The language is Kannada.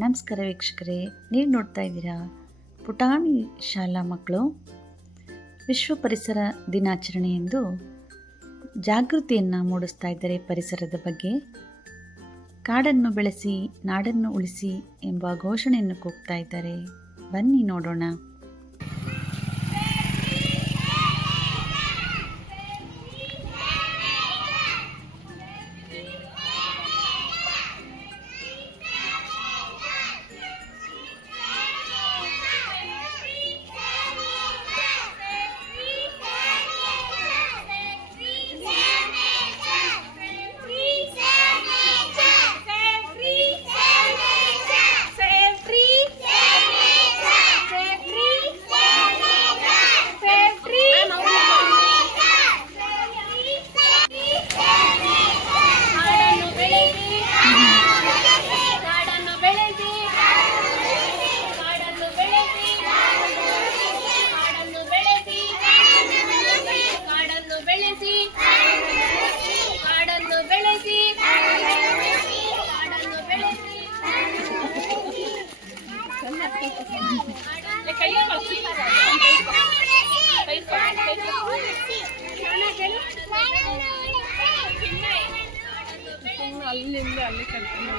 ನಮಸ್ಕಾರ ವೀಕ್ಷಕರೇ, ನೀವು ನೋಡ್ತಾ ಇದ್ದೀರಾ ಪುಟಾಣಿ ಶಾಲಾ ಮಕ್ಕಳು. ವಿಶ್ವ ಪರಿಸರ ದಿನಾಚರಣೆಯೆಂದು ಜಾಗೃತಿಯನ್ನು ಮೂಡಿಸ್ತಾ ಇದ್ದಾರೆ ಪರಿಸರದ ಬಗ್ಗೆ. ಕಾಡನ್ನು ಬೆಳೆಸಿ, ನಾಡನ್ನು ಉಳಿಸಿ ಎಂಬ ಘೋಷಣೆಯನ್ನು ಕೂಗ್ತಾ ಇದ್ದಾರೆ. ಬನ್ನಿ ನೋಡೋಣ. ಅಲ್ಲಿಂದ ಅಲ್ಲಿ ಕರ್ಕೊಂಡು